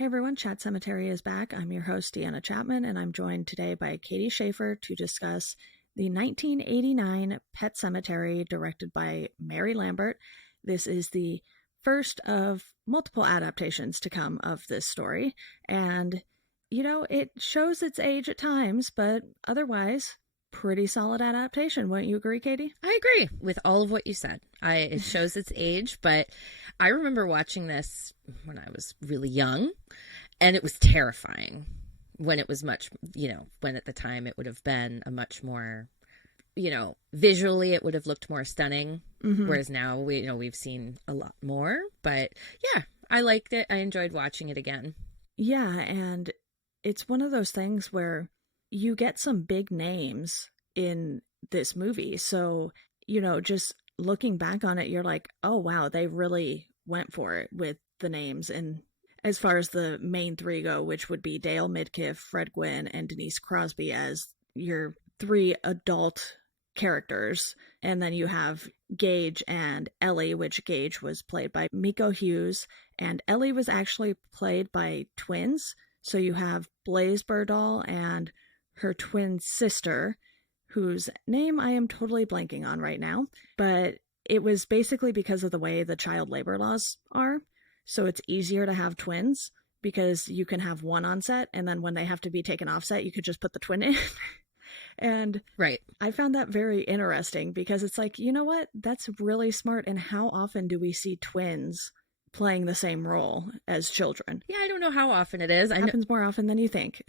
Hey everyone, Chat Cemetery is back. I'm your host, Deanna Chapman, and I'm joined today by Katie Schaefer to discuss the 1989 Pet Sematary, directed by Mary Lambert. This is the first of multiple adaptations to come of this story, and, it shows its age at times, but otherwise, pretty solid adaptation. Wouldn't you agree, Katie? I agree with all of what you said. It shows its age, but I remember watching this when I was really young, and it was terrifying when it was much, when at the time it would have been a much more, visually it would have looked more stunning, whereas now we've seen a lot more. But yeah, I liked it. I enjoyed watching it again. Yeah, and it's one of those things where you get some big names in this movie. So, just looking back on it, you're like, oh, wow, they really went for it with the names. And as far as the main three go, which would be Dale Midkiff, Fred Gwynne, and Denise Crosby as your three adult characters. And then you have Gage and Ellie, which Gage was played by Miko Hughes, and Ellie was actually played by twins. So you have Blaze Burdahl and her twin sister, whose name I am totally blanking on right now, but it was basically because of the way the child labor laws are. So it's easier to have twins because you can have one on set, and then when they have to be taken off set, you could just put the twin in. And right. I found that very interesting because it's like, you know what? That's really smart. And how often do we see twins playing the same role as children? Yeah, I don't know how often it is. It happens more often than you think.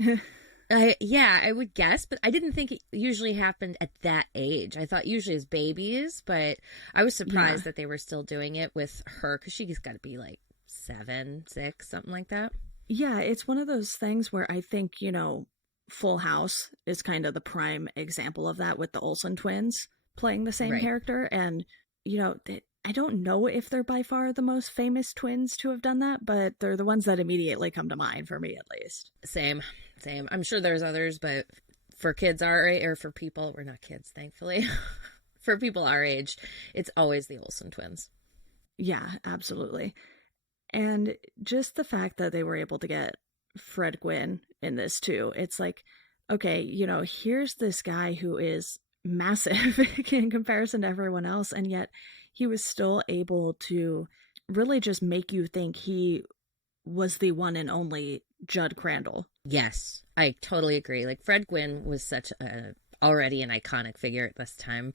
Yeah, I would guess, but I didn't think it usually happened at that age. I thought usually as babies, but I was surprised that they were still doing it with her because she's got to be like 7, 6, something like that. Yeah, it's one of those things where I think, Full House is kind of the prime example of that with the Olsen twins playing the same character. And, I don't know if they're by far the most famous twins to have done that, but they're the ones that immediately come to mind for me, at least. Same. I'm sure there's others, but for kids our age, or for people, we're not kids, thankfully. For people our age, it's always the Olsen twins. Yeah, absolutely. And just the fact that they were able to get Fred Gwynne in this too, it's like, okay, here's this guy who is massive in comparison to everyone else, and yet he was still able to really just make you think he was the one and only Judd Crandall. Yes, I totally agree. Like, Fred Gwynne was such already an iconic figure at this time.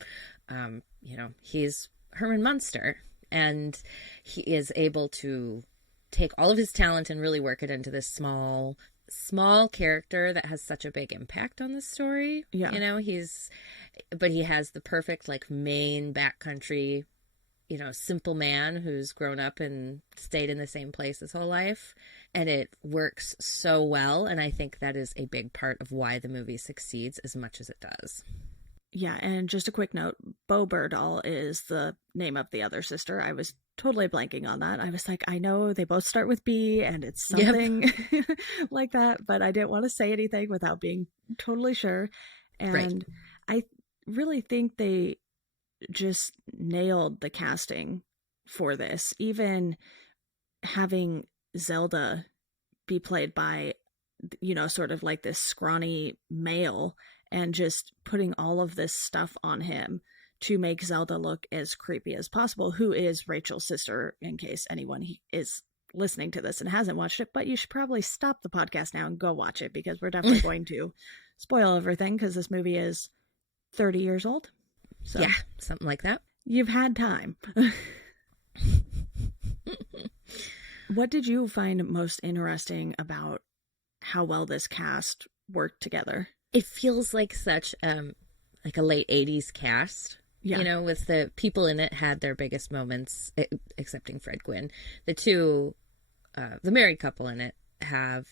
He's Herman Munster, and he is able to take all of his talent and really work it into this small character that has such a big impact on the story. Yeah. But he has the perfect, like, Maine backcountry, simple man who's grown up and stayed in the same place his whole life. And it works so well. And I think that is a big part of why the movie succeeds as much as it does. Yeah. And just a quick note, Bo Burdahl is the name of the other sister. I was totally blanking on that. I was like, I know they both start with B and it's something like that, but I didn't want to say anything without being totally sure. And I really think they just nailed the casting for this. Even having Zelda be played by, sort of like this scrawny male, and just putting all of this stuff on him to make Zelda look as creepy as possible, who is Rachel's sister, in case anyone is listening to this and hasn't watched it. But you should probably stop the podcast now and go watch it, because we're definitely going to spoil everything, because this movie is 30 years old. So yeah, something like that. You've had time. What did you find most interesting about how well this cast worked together? It feels like such like a late 80s cast. Yeah. With the people in it had their biggest moments, excepting Fred Gwynne. The two, the married couple in it have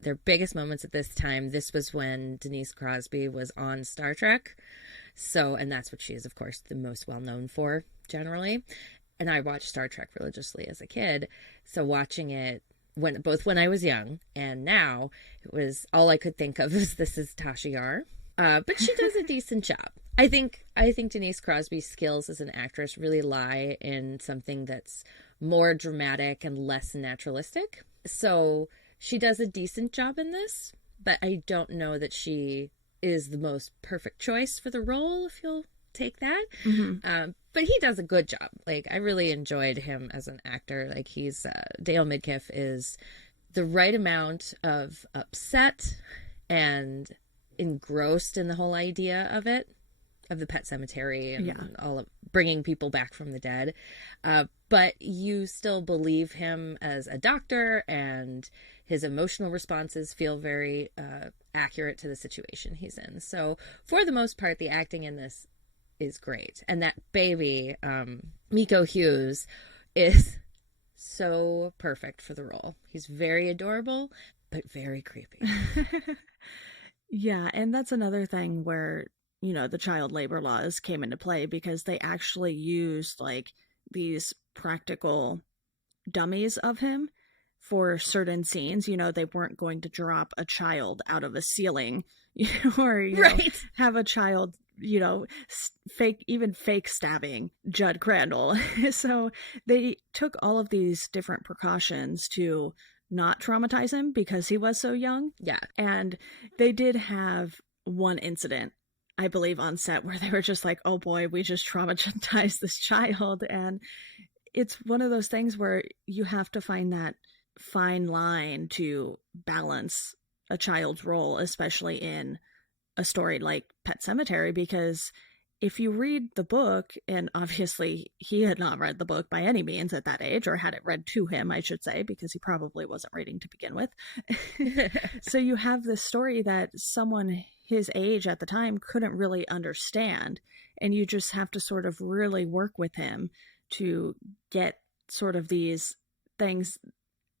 their biggest moments at this time. This was when Denise Crosby was on Star Trek. And that's what she is, of course, the most well known for generally. And I watched Star Trek religiously as a kid. So watching it when I was young and now, it was all I could think of was, this is Tasha Yar. But she does a decent job. I think Denise Crosby's skills as an actress really lie in something that's more dramatic and less naturalistic. So she does a decent job in this, but I don't know that she is the most perfect choice for the role, if you'll take that. Hmm. But he does a good job. Like, I really enjoyed him as an actor. Like, Dale Midkiff is the right amount of upset and engrossed in the whole idea of it, of the pet cemetery Yeah. and all of bringing people back from the dead. But you still believe him as a doctor, and his emotional responses feel very accurate to the situation he's in. So, for the most part, the acting in this is great. And that baby, Miko Hughes, is so perfect for the role. He's very adorable, but very creepy. Yeah, and that's another thing where, the child labor laws came into play because they actually used like these practical dummies of him for certain scenes. They weren't going to drop a child out of a ceiling, or, Right. have a child, fake stabbing Judd Crandall. So they took all of these different precautions to not traumatize him because he was so young. Yeah. And they did have one incident, I believe, on set where they were just like, oh boy, we just traumatized this child. And it's one of those things where you have to find that fine line to balance a child's role, especially in a story like Pet Cemetery, because if you read the book, and obviously he had not read the book by any means at that age, or had it read to him, I should say, because he probably wasn't reading to begin with. So you have this story that someone his age at the time couldn't really understand, and you just have to sort of really work with him to get sort of these things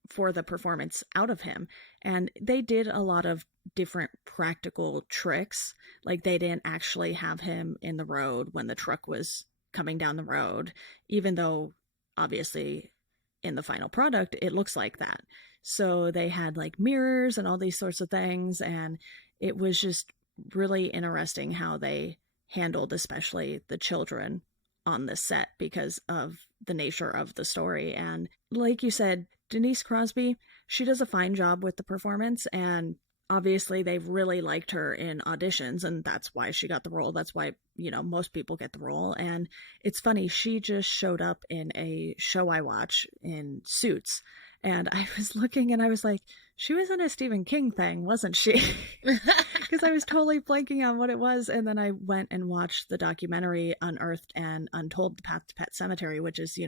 for the performance out of him. And they did a lot of different practical tricks. Like, they didn't actually have him in the road when the truck was coming down the road, even though obviously in the final product it looks like that. So they had like mirrors and all these sorts of things, and it was just really interesting how they handled especially the children on this set because of the nature of the story. And like you said, Denise Crosby, she does a fine job with the performance, and obviously they've really liked her in auditions, and that's why she got the role. That's why, most people get the role. And it's funny, she just showed up in a show I watch in Suits, and I was looking and I was like, she was in a Stephen King thing, wasn't she? Because I was totally blanking on what it was. And then I went and watched the documentary Unearthed and Untold: The Path to Pet Cemetery, which is,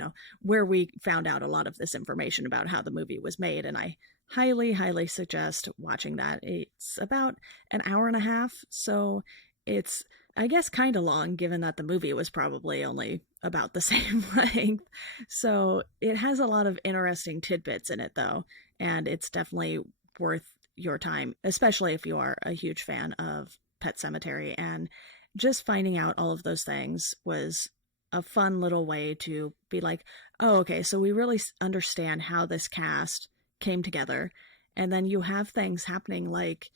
where we found out a lot of this information about how the movie was made. And I highly, highly suggest watching that. It's about an hour and a half. So it's, I guess, kind of long, given that the movie was probably only about the same length. So it has a lot of interesting tidbits in it, though. And it's definitely worth your time, especially if you are a huge fan of Pet Cemetery. And just finding out all of those things was a fun little way to be like, oh, okay, so we really understand how this cast came together. And then you have things happening like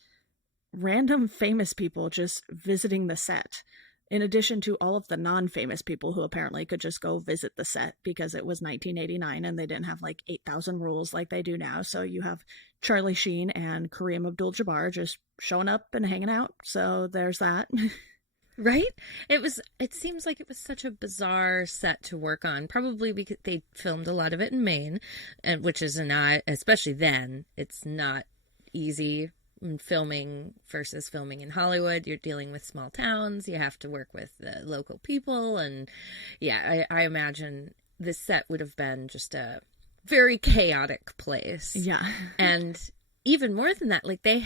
random famous people just visiting the set, in addition to all of the non-famous people who apparently could just go visit the set because it was 1989 and they didn't have like 8,000 rules like they do now. So you have Charlie Sheen and Kareem Abdul-Jabbar just showing up and hanging out. So there's that. Right? It seems like it was such a bizarre set to work on, probably because they filmed a lot of it in Maine, and which is not, especially then, it's not easy filming versus filming in Hollywood. You're dealing with small towns, you have to work with the local people, and yeah, I imagine this set would have been just a very chaotic place. Yeah. And even more than that, like they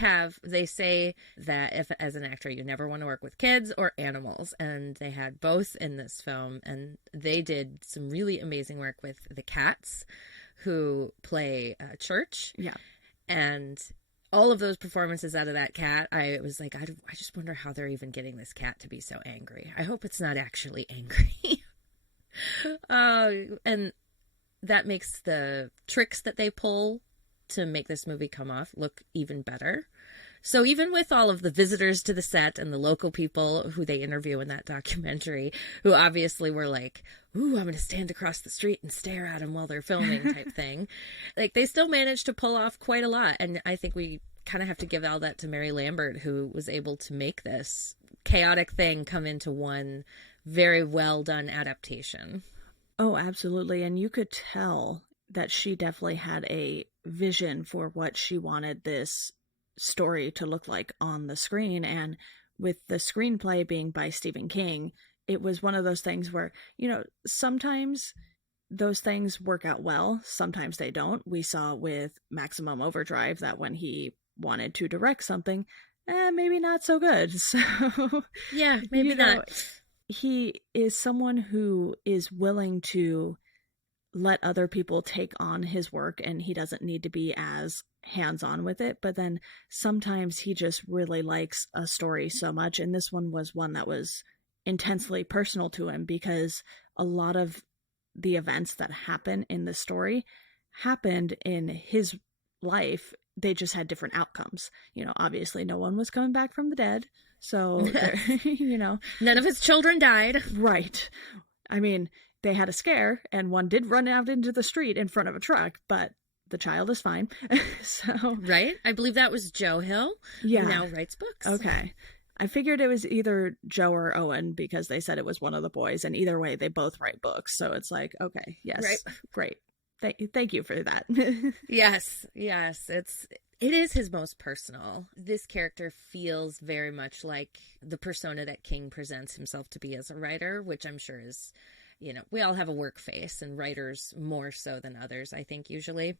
say that if as an actor you never want to work with kids or animals, and they had both in this film, and they did some really amazing work with the cats who play Church. Yeah. And all of those performances out of that cat, I was like, I just wonder how they're even getting this cat to be so angry. I hope it's not actually angry. And that makes the tricks that they pull to make this movie come off look even better. So even with all of the visitors to the set and the local people who they interview in that documentary, who obviously were like, "Ooh, I'm going to stand across the street and stare at them while they're filming," type thing, like they still managed to pull off quite a lot. And I think we kind of have to give all that to Mary Lambert, who was able to make this chaotic thing come into one very well done adaptation. Oh, absolutely. And you could tell that she definitely had a vision for what she wanted this story to look like on the screen. And with the screenplay being by Stephen King, it was one of those things where, sometimes those things work out well, sometimes they don't. We saw with Maximum Overdrive that when he wanted to direct something, maybe not so good. So, Yeah, maybe you not. know, he is someone who is willing to let other people take on his work, and he doesn't need to be as hands on with it. But then sometimes he just really likes a story so much. And this one was one that was intensely personal to him because a lot of the events that happen in the story happened in his life. They just had different outcomes. Obviously, no one was coming back from the dead. So there, None of his children died. right. I mean, they had a scare, and one did run out into the street in front of a truck, but the child is fine. So, Right? I believe that was Joe Hill, who yeah. now writes books. Okay. I figured it was either Joe or Owen because they said it was one of the boys, and either way, they both write books. So it's like, okay, Right. yes, great. Thank you for that. Yes, yes. It is his most personal. This character feels very much like the persona that King presents himself to be as a writer, which I'm sure is, we all have a work face, and writers more so than others, I think, usually.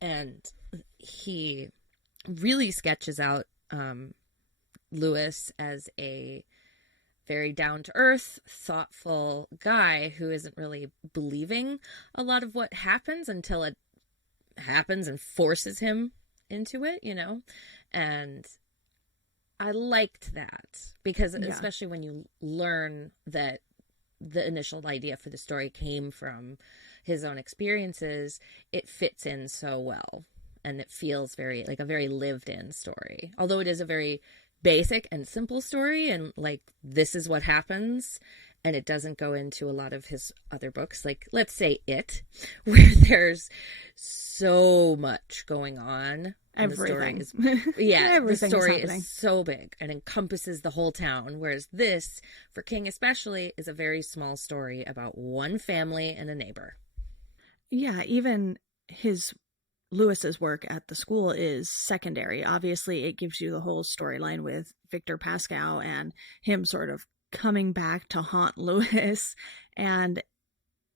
And he really sketches out Lewis as a very down to earth, thoughtful guy who isn't really believing a lot of what happens until it happens and forces him into it. And I liked that because, Yeah. especially when you learn that the initial idea for the story came from his own experiences, it fits in so well. And it feels very like a very lived in story. Although it is a very basic and simple story, and like this is what happens, and it doesn't go into a lot of his other books, like let's say It, where there's so much going on, and the story Everything. is yeah, the Everything is story is happening. so big and encompasses the whole town, whereas this, for King especially, is a very small story about one family and a neighbor. Yeah, even his Lewis's work at the school is secondary. Obviously, it gives you the whole storyline with Victor Pascal and him sort of coming back to haunt Lewis. And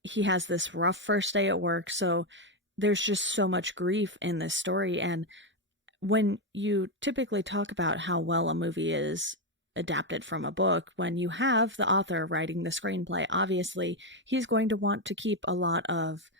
he has this rough first day at work. So there's just so much grief in this story. And when you typically talk about how well a movie is adapted from a book, when you have the author writing the screenplay, obviously he's going to want to keep a lot of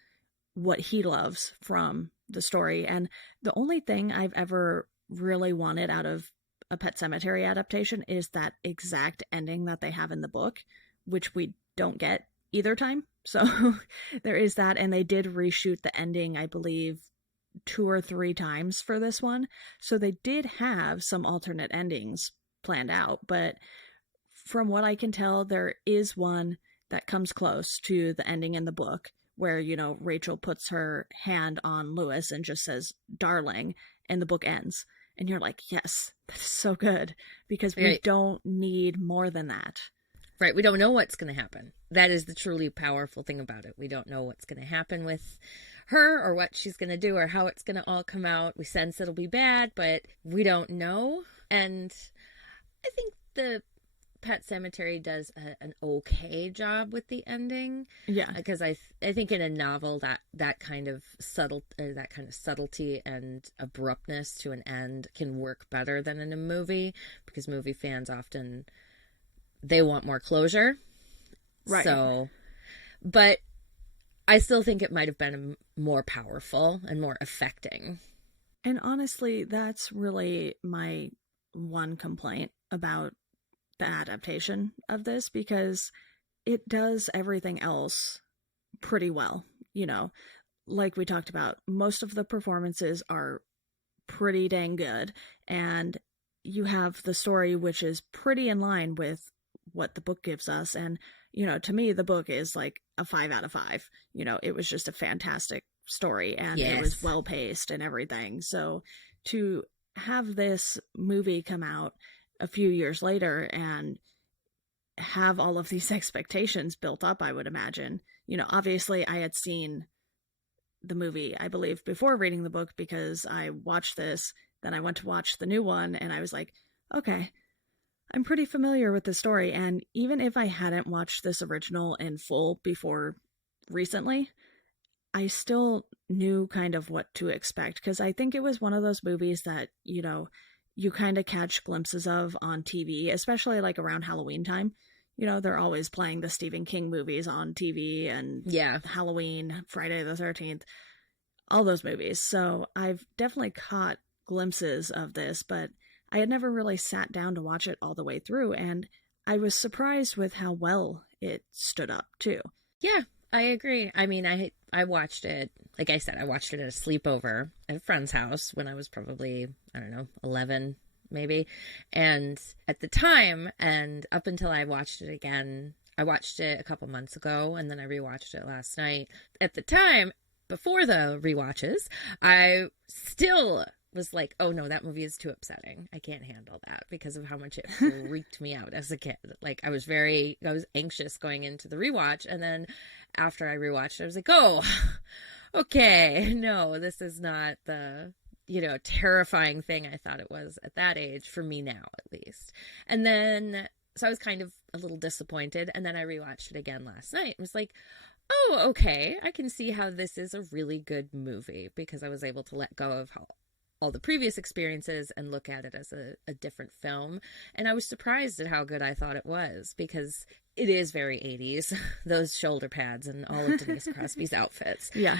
what he loves from the story. And the only thing I've ever really wanted out of a Pet Cemetery adaptation is that exact ending that they have in the book, which we don't get either time. So there is that. And they did reshoot the ending, I believe, 2 or 3 times for this one. So they did have some alternate endings planned out. But from what I can tell, there is one that comes close to the ending in the book where, Rachel puts her hand on Lewis and just says, darling, and the book ends. And you're like, yes, that is so good because we Right. don't need more than that. Right. We don't know what's going to happen. That is the truly powerful thing about it. We don't know what's going to happen with her or what she's going to do or how it's going to all come out. We sense it'll be bad, but we don't know. And I think the Pet Cemetery does an okay job with the ending, Yeah. because I think in a novel that kind of subtlety and abruptness to an end can work better than in a movie, because movie fans often, they want more closure. Right. So, but I still think it might have been more powerful and more affecting. And honestly, that's really my one complaint about the adaptation of this because it does everything else pretty well. Like we talked about, most of the performances are pretty dang good. And you have the story, which is pretty in line with what the book gives us. And, to me, the book is like a 5 out of 5. It was just a fantastic story and it was Yes. well paced and everything. So to have this movie come out a few years later and have all of these expectations built up, I would imagine. Obviously, I had seen the movie, I believe, before reading the book because I watched this. Then I went to watch the new one and I was like, okay, I'm pretty familiar with the story. And even if I hadn't watched this original in full before recently, I still knew kind of what to expect because I think it was one of those movies that, you kind of catch glimpses of on TV, especially like around Halloween time. They're always playing the Stephen King movies on TV and Yeah. Halloween, Friday the 13th, all those movies. So I've definitely caught glimpses of this, but I had never really sat down to watch it all the way through. And I was surprised with how well it stood up, too. Yeah, I agree. I mean, I watched it, like I said, I watched it at a sleepover at a friend's house when I was probably, I don't know, 11 maybe. And at the time, and up until I watched it again, I watched it a couple months ago and then I rewatched it last night. At the time, before the rewatches, I still was like, oh no, that movie is too upsetting. I can't handle that because of how much it freaked me out as a kid. Like I was anxious going into the rewatch. And then after I rewatched, I was like, oh, okay, no, this is not the, terrifying thing I thought it was at that age for me now, at least. And then, so I was kind of a little disappointed. And then I rewatched it again last night and was like, oh, okay, I can see how this is a really good movie because I was able to let go of all the previous experiences and look at it as a different film. And I was surprised at how good I thought it was because it is very 80s. Those shoulder pads and all of Denise Crosby's outfits. Yeah.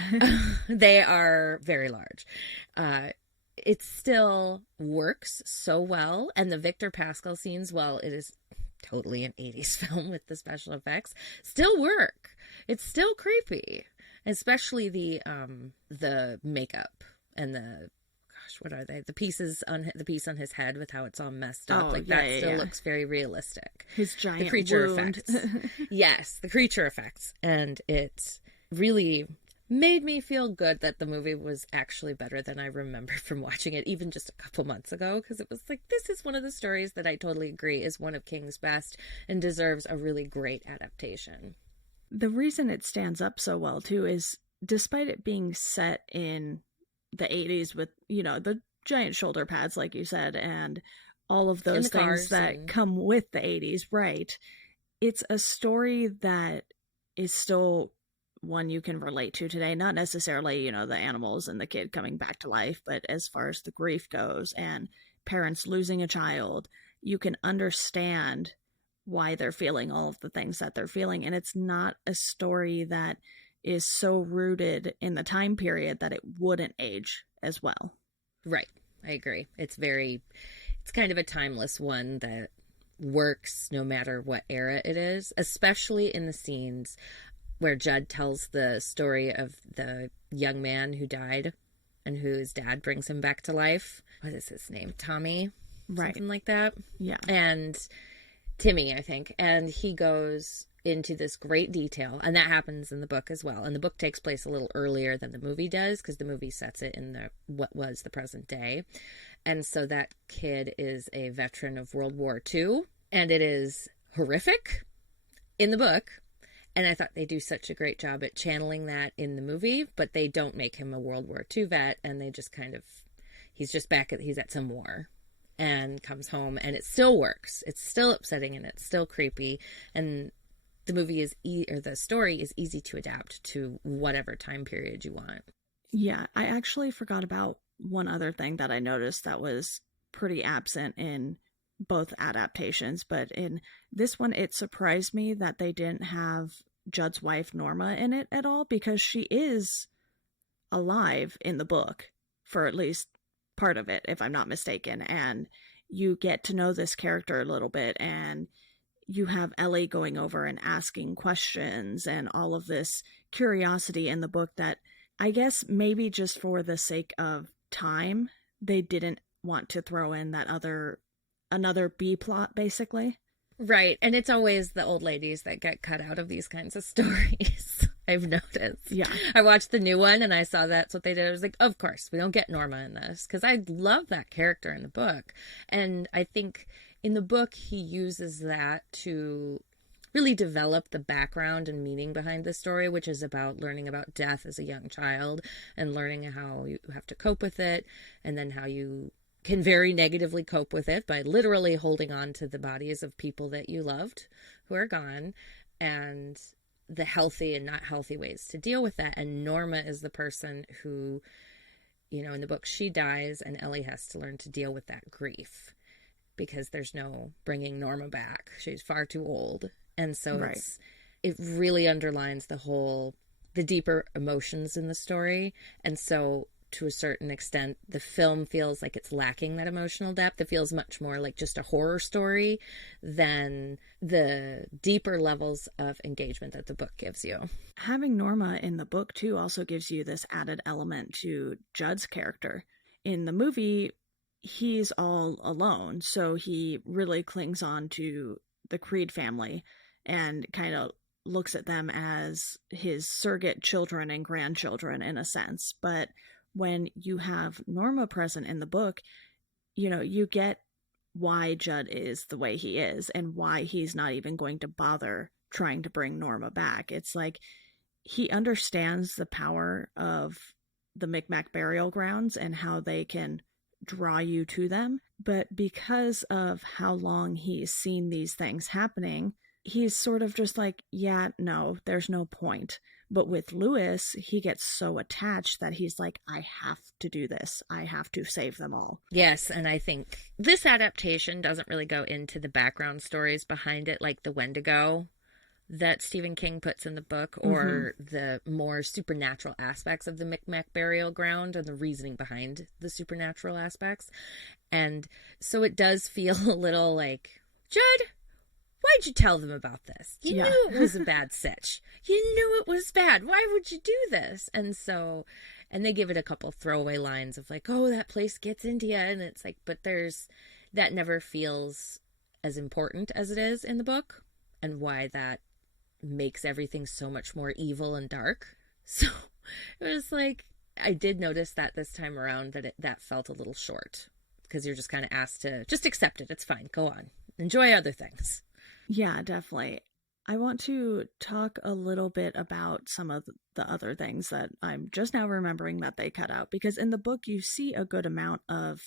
They are very large. It still works so well. And the Victor Pascal scenes, well, it is totally an 80s film with the special effects, still work. It's still creepy, especially the makeup and the, what are they? The piece on his head with how it's all messed up. That still looks very realistic. His giant the creature wound. effects. Yes, the creature effects. And it really made me feel good that the movie was actually better than I remembered from watching it even just a couple months ago, because it was like, this is one of the stories that I totally agree is one of King's best and deserves a really great adaptation. The reason it stands up so well too is despite it being set in the 80s with, the giant shoulder pads, like you said, and all of those things that come with the 80s, right? It's a story that is still one you can relate to today. Not necessarily, the animals and the kid coming back to life, but as far as the grief goes and parents losing a child, you can understand why they're feeling all of the things that they're feeling. And it's not a story that is so rooted in the time period that it wouldn't age as well. Right. I agree. It's kind of a timeless one that works no matter what era it is, especially in the scenes where Judd tells the story of the young man who died and whose dad brings him back to life. What is his name? Tommy? Right. Something like that. Yeah. And Timmy, I think. And he goes into this great detail, and that happens in the book as well. And the book takes place a little earlier than the movie does because the movie sets it in what was the present day. And so that kid is a veteran of World War II, and it is horrific in the book. And I thought they do such a great job at channeling that in the movie, but they don't make him a World War II vet, and they just he's at some war and comes home, and it still works. It's still upsetting and it's still creepy, and the movie the story is easy to adapt to whatever time period you want. Yeah, I actually forgot about one other thing that I noticed that was pretty absent in both adaptations, but in this one, it surprised me that they didn't have Judd's wife, Norma, in it at all, because she is alive in the book for at least part of it, if I'm not mistaken. And you get to know this character a little bit, and you have Ellie going over and asking questions and all of this curiosity in the book that I guess maybe just for the sake of time, they didn't want to throw in that other another B plot, basically. Right. And it's always the old ladies that get cut out of these kinds of stories. I've noticed. Yeah. I watched the new one and I saw that's what they did. I was like, of course, we don't get Norma in this because I love that character in the book. And I think in the book, he uses that to really develop the background and meaning behind the story, which is about learning about death as a young child and learning how you have to cope with it, and then how you can very negatively cope with it by literally holding on to the bodies of people that you loved who are gone, and the healthy and not healthy ways to deal with that. And Norma is the person who, in the book, she dies and Ellie has to learn to deal with that grief because there's no bringing Norma back. She's far too old. And so Right. it really underlines the deeper emotions in the story. And so to a certain extent, the film feels like it's lacking that emotional depth. It feels much more like just a horror story than the deeper levels of engagement that the book gives you. Having Norma in the book, too, also gives you this added element to Judd's character. In the movie, he's all alone, so he really clings on to the Creed family and kind of looks at them as his surrogate children and grandchildren in a sense. But when you have Norma present in the book, you get why Judd is the way he is and why he's not even going to bother trying to bring Norma back. It's like he understands the power of the Micmac burial grounds and how they can draw you to them. But because of how long he's seen these things happening, he's sort of just like, yeah, no, there's no point. But with Lewis, he gets so attached that he's like, I have to do this. I have to save them all. Yes, and I think this adaptation doesn't really go into the background stories behind it, like the Wendigo that Stephen King puts in the book, or the more supernatural aspects of the Micmac burial ground and the reasoning behind the supernatural aspects. And so it does feel a little like, Judd, why'd you tell them about this? You knew it was a bad sitch. You knew it was bad. Why would you do this? And they give it a couple throwaway lines of like, oh, that place gets into you. And it's like, but that never feels as important as it is in the book, and why that makes everything so much more evil and dark. So it was like, I did notice that this time around that felt a little short, because you're just kind of asked to just accept it. It's fine. Go on. Enjoy other things. Yeah, definitely. I want to talk a little bit about some of the other things that I'm just now remembering that they cut out, because in the book you see a good amount of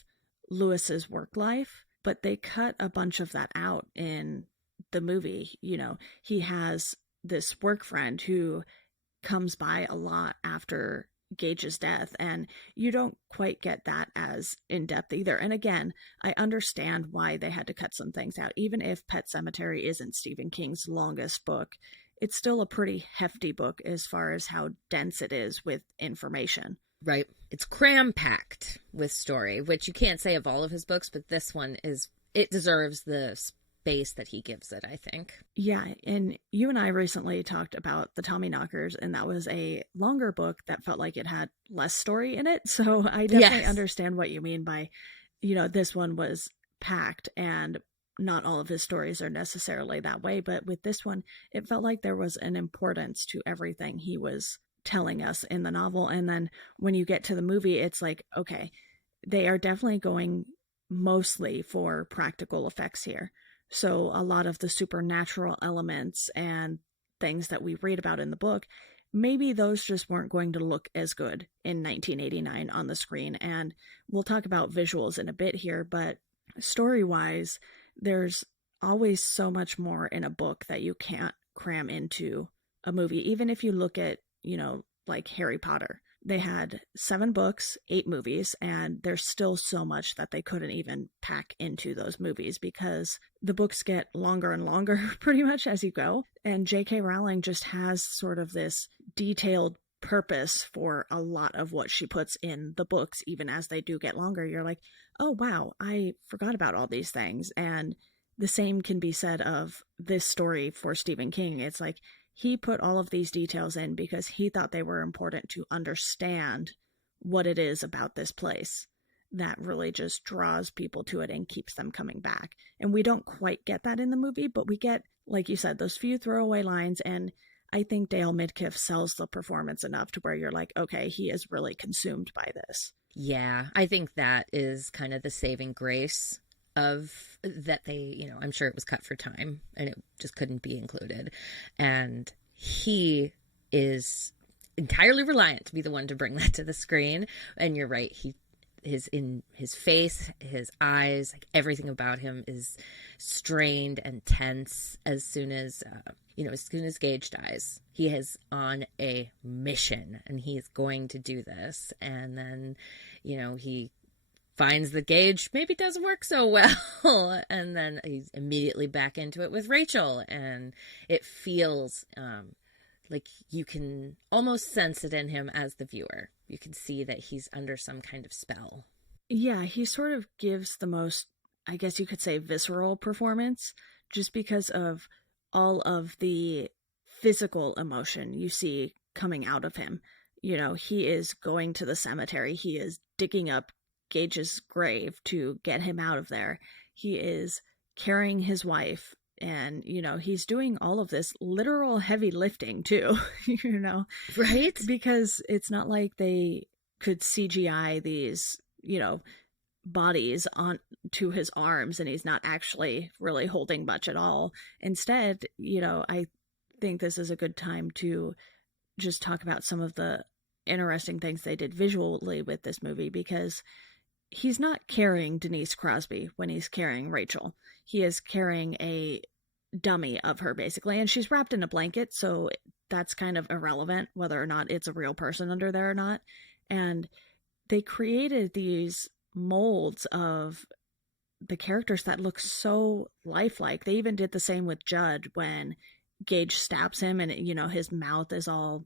Lewis's work life, but they cut a bunch of that out in the movie. He has this work friend who comes by a lot after Gage's death, and you don't quite get that as in depth either. And again, I understand why they had to cut some things out. Even if Pet Sematary isn't Stephen King's longest book, it's still a pretty hefty book as far as how dense it is with information. Right. It's cram-packed with story, which you can't say of all of his books, but this one it deserves the space that he gives it, I think. Yeah, and you and I recently talked about the Tommyknockers, and that was a longer book that felt like it had less story in it. So I definitely understand what you mean by, this one was packed, and not all of his stories are necessarily that way. But with this one, it felt like there was an importance to everything he was telling us in the novel. And then when you get to the movie, it's like, okay, they are definitely going mostly for practical effects here. So a lot of the supernatural elements and things that we read about in the book, maybe those just weren't going to look as good in 1989 on the screen. And we'll talk about visuals in a bit here, but story-wise, there's always so much more in a book that you can't cram into a movie. Even if you look at, like Harry Potter, they had 7 books, 8 movies, and there's still so much that they couldn't even pack into those movies because the books get longer and longer pretty much as you go. And J.K. Rowling just has sort of this detailed purpose for a lot of what she puts in the books, even as they do get longer. You're like, oh, wow, I forgot about all these things. And the same can be said of this story for Stephen King. It's like, he put all of these details in because he thought they were important to understand what it is about this place. that really just draws people to it and keeps them coming back. And we don't quite get that in the movie, but we get, like you said, those few throwaway lines. And I think Dale Midkiff sells the performance enough to where you're like, okay, he is really consumed by this. Yeah, I think that is kind of the saving grace of that they, I'm sure it was cut for time and it just couldn't be included. And he is entirely reliant to be the one to bring that to the screen. And you're right, his face, his eyes, like everything about him is strained and tense as soon as as soon as Gage dies. He is on a mission and he is going to do this. And then, he finds that Gage maybe doesn't work so well. And then he's immediately back into it with Rachel. And it feels like you can almost sense it in him as the viewer. You can see that he's under some kind of spell. Yeah, he sort of gives the most, I guess you could say, visceral performance just because of all of the physical emotion you see coming out of him. He is going to the cemetery. He is digging up Gage's grave to get him out of there. He is carrying his wife and he's doing all of this literal heavy lifting too. Right, because it's not like they could CGI these bodies on to his arms and he's not actually really holding much at all. Instead, I think this is a good time to just talk about some of the interesting things they did visually with this movie, because he's not carrying Denise Crosby when he's carrying Rachel. He is carrying a dummy of her, basically, and she's wrapped in a blanket, so that's kind of irrelevant whether or not it's a real person under there or not. And they created these molds of the characters that look so lifelike. They even did the same with Judd when Gage stabs him and his mouth is all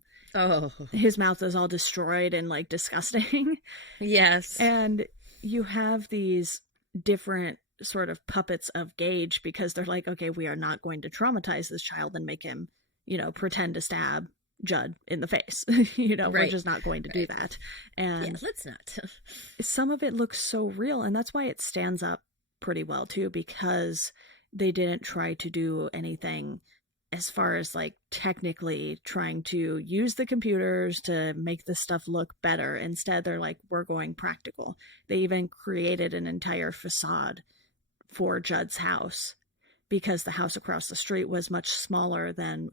destroyed and like disgusting. Yes. And you have these different sort of puppets of Gage because they're like, okay, we are not going to traumatize this child and make him, pretend to stab Judd in the face. Right. We're just not going to do that. And yeah, let's not. some of it looks so real, and that's why it stands up pretty well too, because they didn't try to do anything as far as like technically trying to use the computers to make this stuff look better. Instead, they're like, we're going practical. They even created an entire facade for Judd's house because the house across the street was much smaller than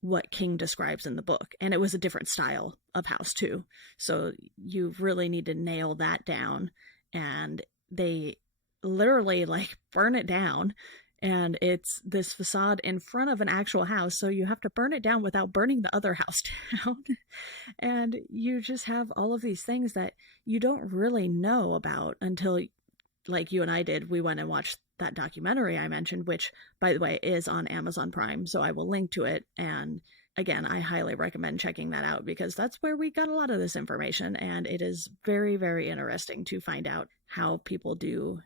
what King describes in the book. And it was a different style of house too. So you really need to nail that down. And they literally like burn it down. And it's this facade in front of an actual house. So you have to burn it down without burning the other house down. And you just have all of these things that you don't really know about until, like you and I did, we went and watched that documentary I mentioned, which, by the way, is on Amazon Prime. So I will link to it. And again, I highly recommend checking that out because that's where we got a lot of this information. And it is very, very interesting to find out how people do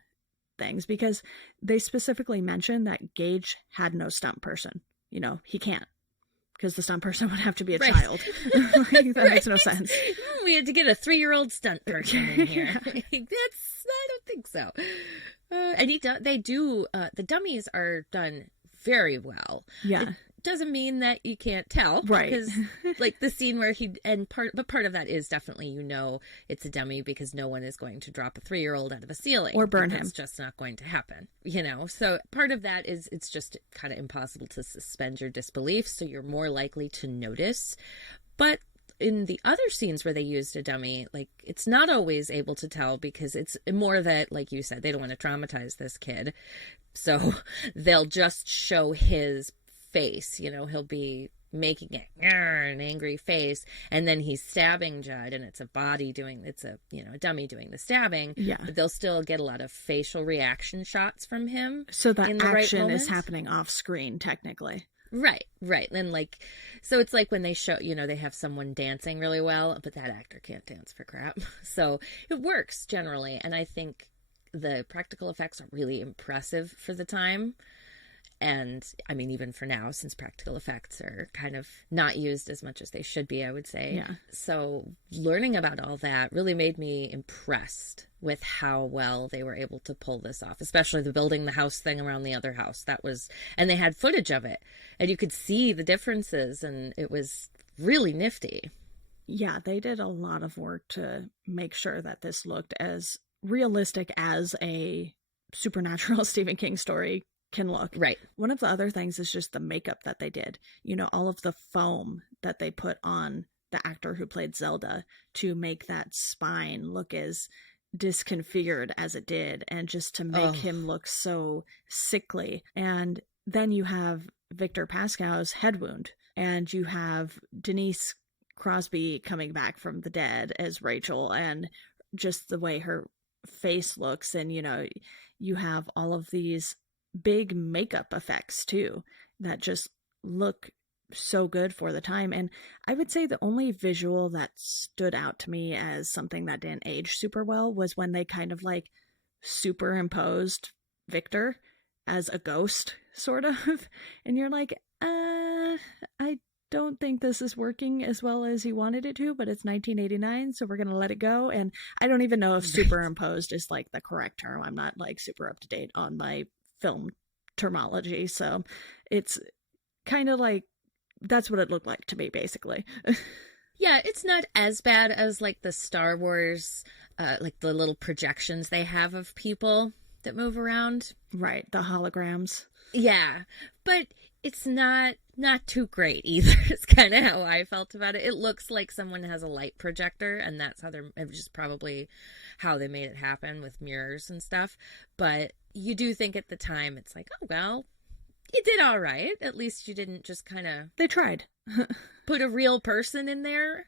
things, because they specifically mentioned that Gage had no stunt person. He can't, because the stunt person would have to be a child. Like, that makes no sense. We had to get a 3-year-old stunt person in here. I don't think so. And they do. The dummies are done very well. Yeah. It doesn't mean that you can't tell, right? Because like the scene where part of that is definitely it's a dummy because no one is going to drop a 3-year-old out of a ceiling or burn him. It's just not going to happen. So part of that is it's just kind of impossible to suspend your disbelief, so you're more likely to notice. But in the other scenes where they used a dummy, like, it's not always able to tell because it's more that, like you said, they don't want to traumatize this kid. So they'll just show his face. He'll be making an angry face, and then he's stabbing Judd, and it's a dummy doing the stabbing. Yeah. But they'll still get a lot of facial reaction shots from him. So that action is happening off screen, technically. Right. And so it's like when they show, they have someone dancing really well, but that actor can't dance for crap. So it works generally. And I think the practical effects are really impressive for the time. And I mean, even for now, since practical effects are kind of not used as much as they should be, I would say. Yeah. So learning about all that really made me impressed with how well they were able to pull this off, especially the building the house thing around the other house. That was, and they had footage of it, and you could see the differences, and it was really nifty. Yeah, they did a lot of work to make sure that this looked as realistic as a supernatural Stephen King story can look. Right. One of the other things is just the makeup that they did. You know, all of the foam that they put on the actor who played Zelda to make that spine look as disconfigured as it did, and just to make Oh, him look so sickly. And then you have Victor Pascow's head wound, and you have Denise Crosby coming back from the dead as Rachel, and just the way her face looks. And, you know, you have all of these big makeup effects too that just look so good for the time. And I would say the only visual that stood out to me as something that didn't age super well was when they kind of like superimposed Victor as a ghost, sort of. And you're like, I don't think this is working as well as you wanted it to, but it's 1989, so we're going to let it go. And I don't even know if right. superimposed is like the correct term. I'm not like super up to date on my film terminology. So it's kind of like that's what it looked like to me, basically. Yeah, it's not as bad as like the Star Wars, like the little projections they have of people that move around. Right. The holograms. Yeah, but it's not too great either. It's kind of how I felt about it. It looks like someone has a light projector, and that's how they're, which is probably how they made it happen with mirrors and stuff. But you do think at the time, it's like, oh well, you did all right. At least you didn't just kind of They tried. put a real person in there,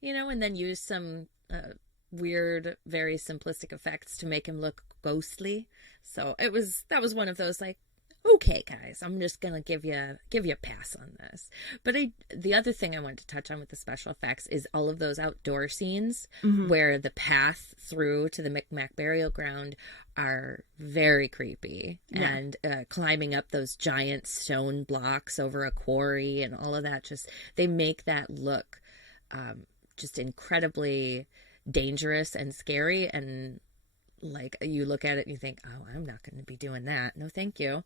and then use some weird, very simplistic effects to make him look ghostly. So that was one of those like, okay, guys, I'm just gonna give you a pass on this. But the other thing I wanted to touch on with the special effects is all of those outdoor scenes Mm-hmm. where the path through to the Micmac burial ground are very creepy, Yeah. and climbing up those giant stone blocks over a quarry and all of that, just they make that look just incredibly dangerous and scary. And like, you look at it and you think, oh, I'm not going to be doing that, no thank you.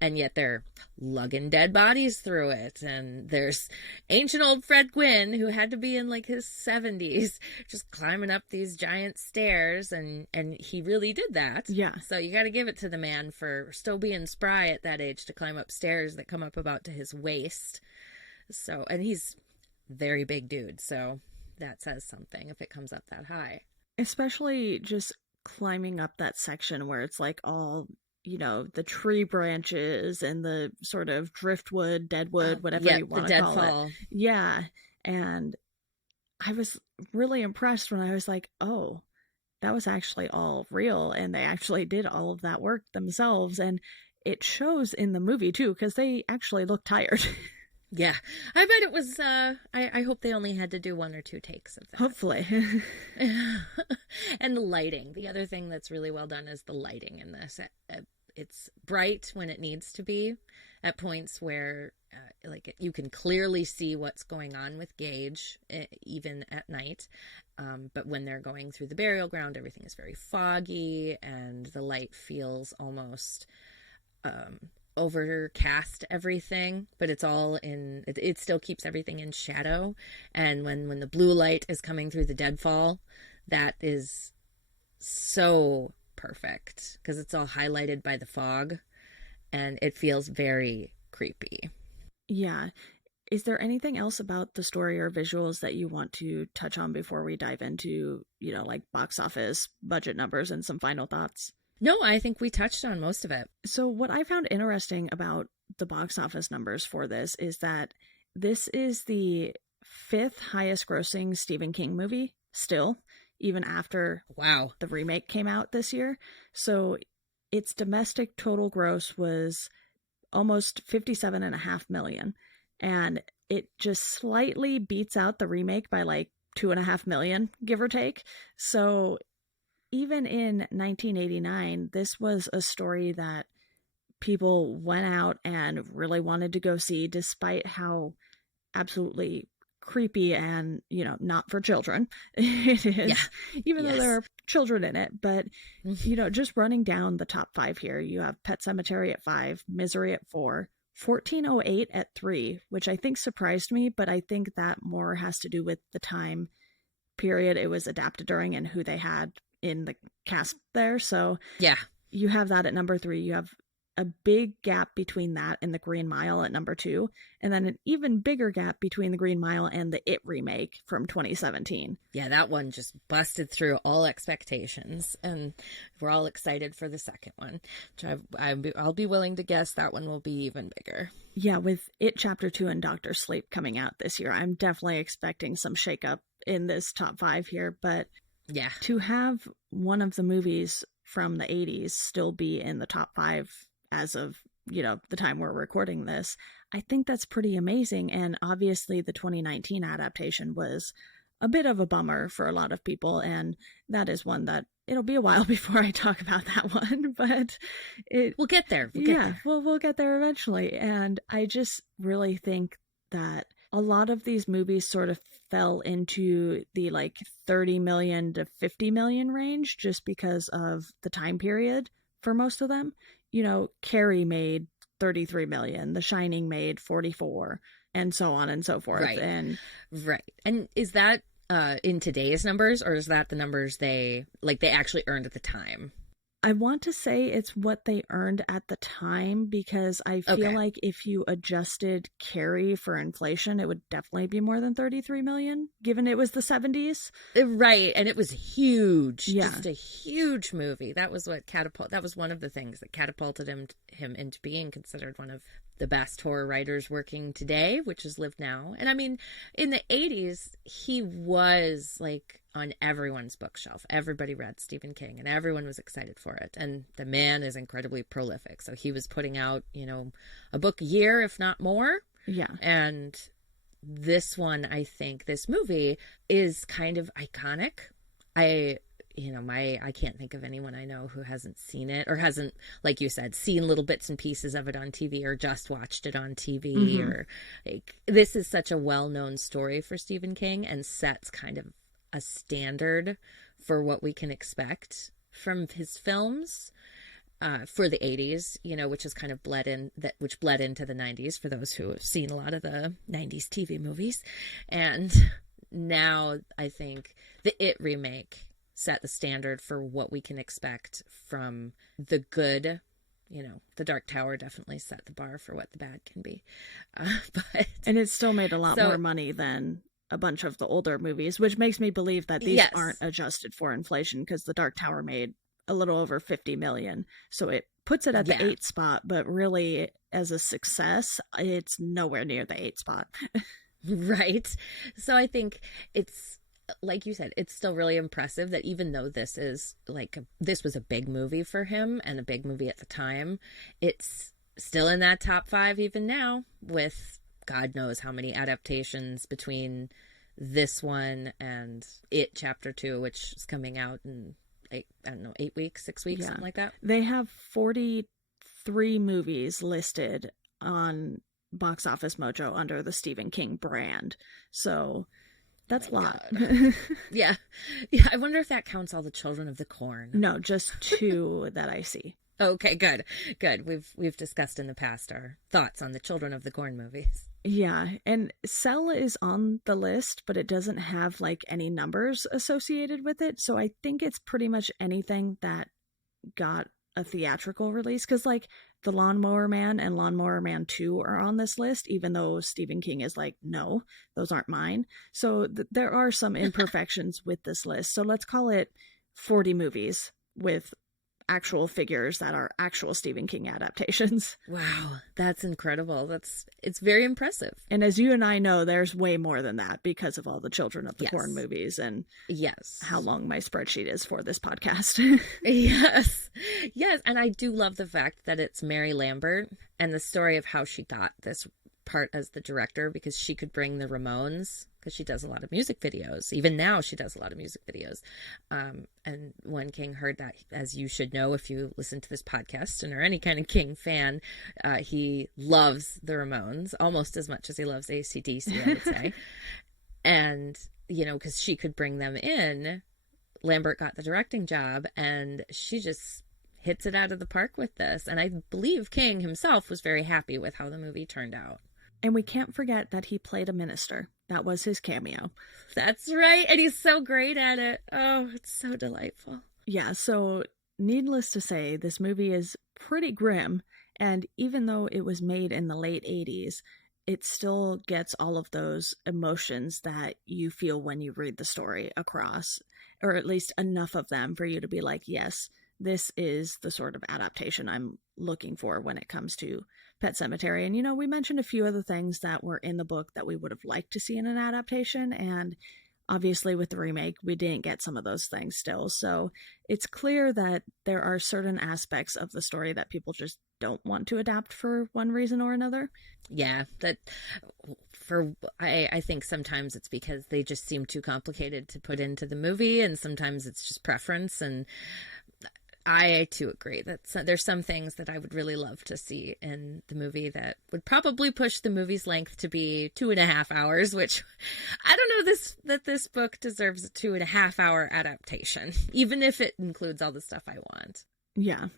And yet they're lugging dead bodies through it, and there's ancient old Fred Gwynn, who had to be in like his 70s, just climbing up these giant stairs, and he really did that. Yeah. So you got to give it to the man for still being spry at that age to climb up stairs that come up about to his waist. So, and he's a very big dude, so that says something if it comes up that high. Especially just climbing up that section where it's like all, you know, the tree branches and the sort of driftwood, deadwood, whatever Yep, you the want to call it. deadfall. Yeah. And I was really impressed when I was like, oh, that was actually all real. And they actually did all of that work themselves. And it shows in the movie too, because they actually look tired. Yeah, I bet it was. I hope they only had to do one or two takes of that. Hopefully. And the lighting. The other thing that's really well done is the lighting in this. It's bright when it needs to be, at points where, like, you can clearly see what's going on with Gage, even at night. But when they're going through the burial ground, everything is very foggy, and the light feels almost overcast everything, but it's all in it still keeps everything in shadow. And when the blue light is coming through the deadfall, that is so perfect because it's all highlighted by the fog, and it feels very creepy. Yeah. Is there anything else about the story or visuals that you want to touch on before we dive into, you know, like box office, budget numbers, and some final thoughts? No, I think we touched on most of it. So, what I found interesting about the box office numbers for this is that this is the fifth highest grossing Stephen King movie, still, even after Wow. the remake came out this year. So, its domestic total gross was almost 57.5 million. And it just slightly beats out the remake by like 2.5 million, give or take. So, even in 1989, this was a story that people went out and really wanted to go see, despite how absolutely creepy and, not for children it Yeah. is, even though there Yes. are children in it. But, just running down the top five here, you have Pet Cemetery at 5, Misery at 4, 1408 at 3, which I think surprised me, but I think that more has to do with the time period it was adapted during and who they had in the cast there. So Yeah. you have that at number 3. You have a big gap between that and the Green Mile at number 2, and then an even bigger gap between the Green Mile and the It remake from 2017. Yeah, that one just busted through all expectations, and we're all excited for the second one, which I'll be willing to guess that one will be even bigger. Yeah, with It Chapter 2 and Doctor Sleep coming out this year, I'm definitely expecting some shakeup in this top 5 here. But yeah, to have one of the movies from the 80s still be in the top 5 as of, the time we're recording this, I think that's pretty amazing. And obviously the 2019 adaptation was a bit of a bummer for a lot of people, and that is one that it'll be a while before I talk about that one, but we'll get there. we'll get there eventually. And I just really think that a lot of these movies sort of fell into the 30 million to 50 million range just because of the time period for most of them. Carrie made 33 million, The Shining made 44, and so on and so forth. Right. And is that in today's numbers, or is that the numbers they actually earned at the time? I want to say it's what they earned at the time, because I feel like if you adjusted Carrie for inflation, it would definitely be more than 33 million, given it was the 70s. Right, and it was huge. Yeah. Just a huge movie. That was what that was one of the things that catapulted him into being considered one of the best horror writers working today, which has lived now. And I mean, in the 80s, he was on everyone's bookshelf. Everybody read Stephen King and everyone was excited for it. And the man is incredibly prolific. So he was putting out, a book a year, if not more. Yeah. And this one, I think this movie is kind of iconic. I can't think of anyone I know who hasn't seen it or hasn't, like you said, seen little bits and pieces of it on TV or just watched it on TV. Or this is such a well-known story for Stephen King and sets kind of a standard for what we can expect from his films for the 80s, which has kind of bled into the 90s for those who have seen a lot of the 90s TV movies. And now I think the It remake set the standard for what we can expect from the good. The Dark Tower definitely set the bar for what the bad can be. And it still made a lot more money than a bunch of the older movies, which makes me believe that these aren't adjusted for inflation, because the Dark Tower made a little over 50 million. So it puts it at the 8th spot, but really as a success, it's nowhere near the 8th spot. Right. So I think it's, like you said, it's still really impressive that even though this is this was a big movie for him and a big movie at the time, it's still in that top 5 even now, with God knows how many adaptations between this one and It Chapter 2, which is coming out in 8 weeks, 6 weeks, something like that. They have 43 movies listed on Box Office Mojo under the Stephen King brand. So that's a lot. Yeah. I wonder if that counts all the Children of the Corn. No, just 2 that I see. Okay, good. We've discussed in the past our thoughts on the Children of the Corn movies. Yeah, and Cell is on the list, but it doesn't have any numbers associated with it. So I think it's pretty much anything that got a theatrical release, because The Lawnmower Man and Lawnmower Man 2 are on this list, even though Stephen King is no, those aren't mine. So there are some imperfections with this list. So let's call it 40 movies with actual figures that are actual Stephen King adaptations. Wow, that's incredible. It's very impressive. And as you and I know, there's way more than that because of all the Children of the Corn movies and how long my spreadsheet is for this podcast. Yes, and I do love the fact that it's Mary Lambert and the story of how she got this part as the director, because she could bring the Ramones, because she does a lot of music videos. Even now, she does a lot of music videos. And when King heard that, as you should know if you listen to this podcast and are any kind of King fan, he loves the Ramones almost as much as he loves AC/DC, I would say. And, you know, because she could bring them in, Lambert got the directing job, and she just hits it out of the park with this. And I believe King himself was very happy with how the movie turned out. And we can't forget that he played a minister. That was his cameo. That's right. And he's so great at it. Oh, it's so delightful. Yeah, so needless to say, this movie is pretty grim. And even though it was made in the late 80s, it still gets all of those emotions that you feel when you read the story across, or at least enough of them for you to be like, yes, this is the sort of adaptation I'm looking for when it comes to Pet Sematary. And, you know, we mentioned a few of the things that were in the book that we would have liked to see in an adaptation. And obviously, with the remake, we didn't get some of those things still. So it's clear that there are certain aspects of the story that people just don't want to adapt for one reason or another. Yeah, I think sometimes it's because they just seem too complicated to put into the movie, and sometimes it's just preference. And I too agree that there's some things that I would really love to see in the movie that would probably push the movie's length to be 2.5 hours, which I don't know that this book deserves a 2.5 hour adaptation, even if it includes all the stuff I want. Yeah,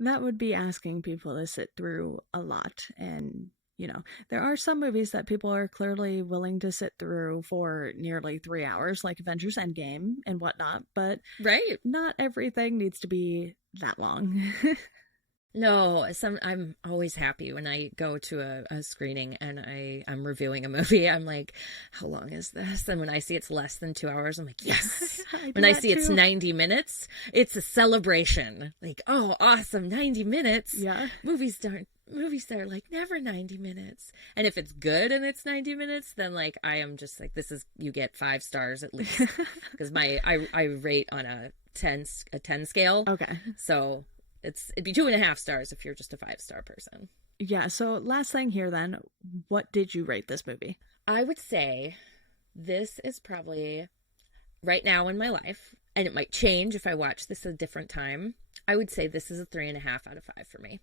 that would be asking people to sit through a lot. And, you know, there are some movies that people are clearly willing to sit through for nearly 3 hours, like Avengers Endgame and whatnot, but right, not everything needs to be that long. No, I'm always happy when I go to a screening and I'm reviewing a movie. I'm like, how long is this? And when I see it's less than 2 hours, I'm like, yes. When I see it's 90 minutes, it's a celebration. Like, oh, awesome, 90 minutes. Yeah. Movies that are like never 90 minutes. And if it's good and it's 90 minutes, then like I am just like, you get 5 stars at least. Because I rate on a 10 scale. Okay. So it'd be 2.5 stars if you're just a 5-star person. Yeah, so last thing here then, what did you rate this movie? I would say this is probably right now in my life, and it might change if I watch this at a different time. I would say this is a 3.5 out of 5 for me.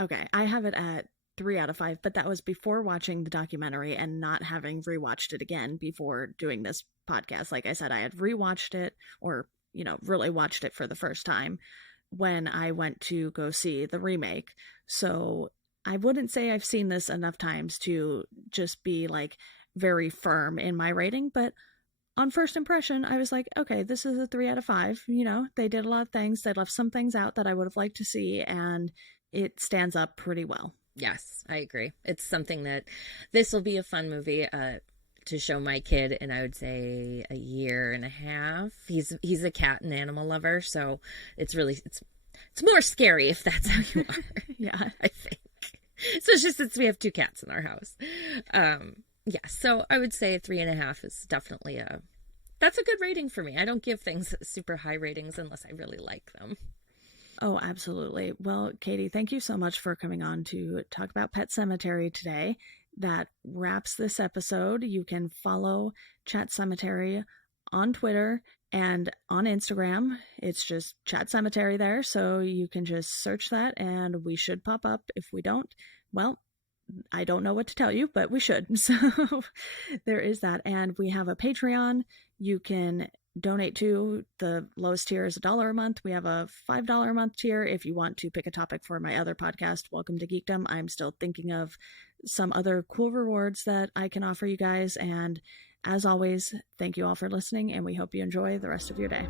Okay, I have it at 3 out of 5, but that was before watching the documentary and not having rewatched it again before doing this podcast. Like I said, I had rewatched it, or, you know, really watched it for the first time when I went to go see the remake. So I wouldn't say I've seen this enough times to just be like very firm in my rating, but on first impression, I was like, okay, this is a 3 out of 5. You know, they did a lot of things. They left some things out that I would have liked to see, and it stands up pretty well. Yes, I agree. It's something that this will be a fun movie to show my kid, and I would say a year and a half. He's a cat and animal lover, so it's more scary if that's how you are. Yeah, I think. So it's just since we have 2 cats in our house. Yeah, so I would say 3.5 is definitely that's a good rating for me. I don't give things super high ratings unless I really like them. Oh, absolutely. Well, Katie, thank you so much for coming on to talk about Pet Sematary today. That wraps this episode. You can follow Chat Sematary on Twitter and on Instagram. It's just Chat Sematary there, so you can just search that and we should pop up. If we don't, well, I don't know what to tell you, but we should. So there is that. And we have a Patreon. You can donate to. The lowest tier is $1 a month. We have a $5 a month tier if you want to pick a topic for my other podcast, Welcome to Geekdom. I'm still thinking of some other cool rewards that I can offer you guys. And as always, thank you all for listening, and we hope you enjoy the rest of your day.